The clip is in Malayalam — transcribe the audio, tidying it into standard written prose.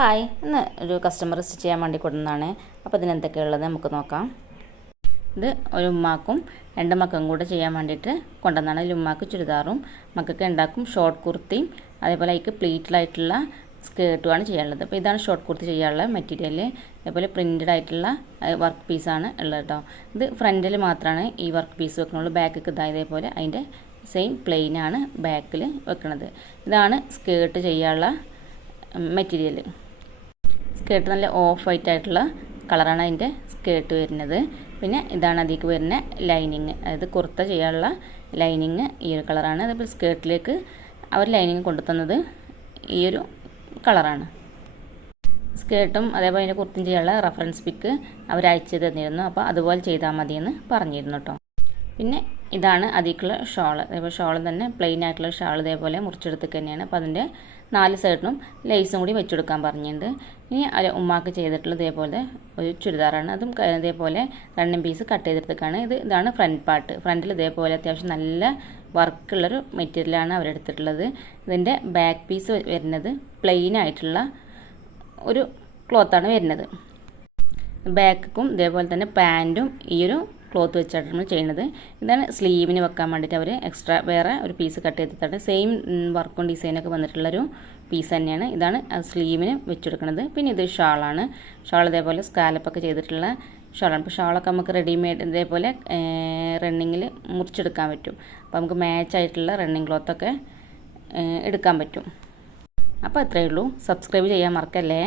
ഹായ്, ഇന്ന് ഒരു കസ്റ്റമർ സ്റ്റിച്ച് ചെയ്യാൻ വേണ്ടി കൊടുക്കുന്നതാണ്. അപ്പോൾ ഇതിനെന്തൊക്കെയുള്ളത് നമുക്ക് നോക്കാം. ഇത് ഒരു ഉമ്മാക്കും 2 മക്കൾക്കും കൂടെ ചെയ്യാൻ വേണ്ടിയിട്ട് കൊണ്ടുവന്നതാണ്. അതിൽ ഉമ്മാക്ക് ചുരിദാറും മക്കൾക്ക് ഉണ്ടാക്കും ഷോർട്ട് കുർത്തിയും അതേപോലെ അതിക്ക് പ്ലീറ്റഡായിട്ടുള്ള സ്കേർട്ടുമാണ് ചെയ്യാനുള്ളത്. അപ്പോൾ ഇതാണ് ഷോർട്ട് കുർത്തി ചെയ്യാനുള്ള മെറ്റീരിയൽ. അതേപോലെ പ്രിൻറ്റഡ് ആയിട്ടുള്ള വർക്ക് പീസാണ് ഉള്ളത് കേട്ടോ. ഇത് ഫ്രണ്ടിൽ മാത്രമാണ് ഈ വർക്ക് പീസ് വെക്കുന്നുള്ളൂ. ബാക്കൊക്കെ ഇതേപോലെ അതിൻ്റെ സെയിം പ്ലെയിനാണ് ബാക്കിൽ വെക്കുന്നത്. ഇതാണ് സ്കേർട്ട് ചെയ്യാനുള്ള മെറ്റീരിയൽ. സ്കേർട്ട് നല്ല ഓഫ് വൈറ്റ് ആയിട്ടുള്ള കളറാണ് അതിൻ്റെ സ്കേർട്ട് വരുന്നത്. പിന്നെ ഇതാണ് അതിലേക്ക് വരുന്ന ലൈനിങ്, അതായത് കുർത്ത ചെയ്യാനുള്ള ലൈനിങ് ഈ ഒരു കളറാണ്. അതേപോലെ സ്കേർട്ടിലേക്ക് അവർ ലൈനിങ് കൊണ്ടുതന്നത് ഈ ഒരു കളറാണ്. സ്കേർട്ടും അതേപോലെ അതിൻ്റെ കുർത്തയും ചെയ്യാനുള്ള റെഫറൻസ് പിക്ക് അവർ അയച്ചു തന്നിരുന്നു. അപ്പോൾ അതുപോലെ ചെയ്താൽ മതിയെന്ന് പറഞ്ഞിരുന്നു കേട്ടോ. പിന്നെ ഇതാണ് അതിലേക്കുള്ള ഷോള്. അതേപോലെ ഷോളും തന്നെ പ്ലെയിൻ ആയിട്ടുള്ള ഷാൾ ഇതേപോലെ മുറിച്ചെടുത്തിട്ട് തന്നെയാണ്. അപ്പോൾ അതിൻ്റെ 4 സൈഡിനും ലേസും കൂടി വെച്ചെടുക്കാൻ പറഞ്ഞിട്ടുണ്ട്. ഇനി ഉമ്മാക്ക് ചെയ്തിട്ടുള്ള ഇതേപോലെ ഒരു ചുരിദാറാണ്. അതും ഇതേപോലെ റണ്ണിങ് പീസ് കട്ട് ചെയ്തെടുത്തേക്കാണ്. ഇതാണ് ഫ്രണ്ട് പാർട്ട്. ഫ്രണ്ടിൽ ഇതേപോലെ അത്യാവശ്യം നല്ല വർക്കുള്ളൊരു മെറ്റീരിയലാണ് അവരെടുത്തിട്ടുള്ളത്. ഇതിൻ്റെ ബാക്ക് പീസ് വരുന്നത് പ്ലെയിൻ ആയിട്ടുള്ള ഒരു ക്ലോത്താണ് വരുന്നത്. ബാക്കും ഇതേപോലെ തന്നെ പാൻറ്റും ഈ ഒരു ക്ലോത്ത് വെച്ചാണ് നമ്മൾ ചെയ്യുന്നത്. ഇതാണ് സ്ലീവിന് വെക്കാൻ വേണ്ടിയിട്ട് അവർ എക്സ്ട്രാ വേറെ ഒരു പീസ് കട്ട് ചെയ്തിട്ടാണ്. സെയിം വർക്കും ഡിസൈനൊക്കെ വന്നിട്ടുള്ളൊരു പീസ് തന്നെയാണ്. ഇതാണ് സ്ലീവിന് വെച്ചെടുക്കുന്നത്. പിന്നെ ഇത് ഷാളാണ്. ഷാൾ ഇതേപോലെ സ്കാലപ്പൊക്കെ ചെയ്തിട്ടുള്ള ഷാളാണ്. അപ്പോൾ ഷാളൊക്കെ നമുക്ക് റെഡിമെയ്ഡ് ഇതേപോലെ റണ്ണിങ്ങിൽ മുറിച്ചെടുക്കാൻ പറ്റും. അപ്പോൾ നമുക്ക് മാച്ചായിട്ടുള്ള റണ്ണിങ് ക്ലോത്തൊക്കെ എടുക്കാൻ പറ്റും. അപ്പോൾ അത്രയേ ഉള്ളൂ. സബ്സ്ക്രൈബ് ചെയ്യാൻ മറക്കല്ലേ.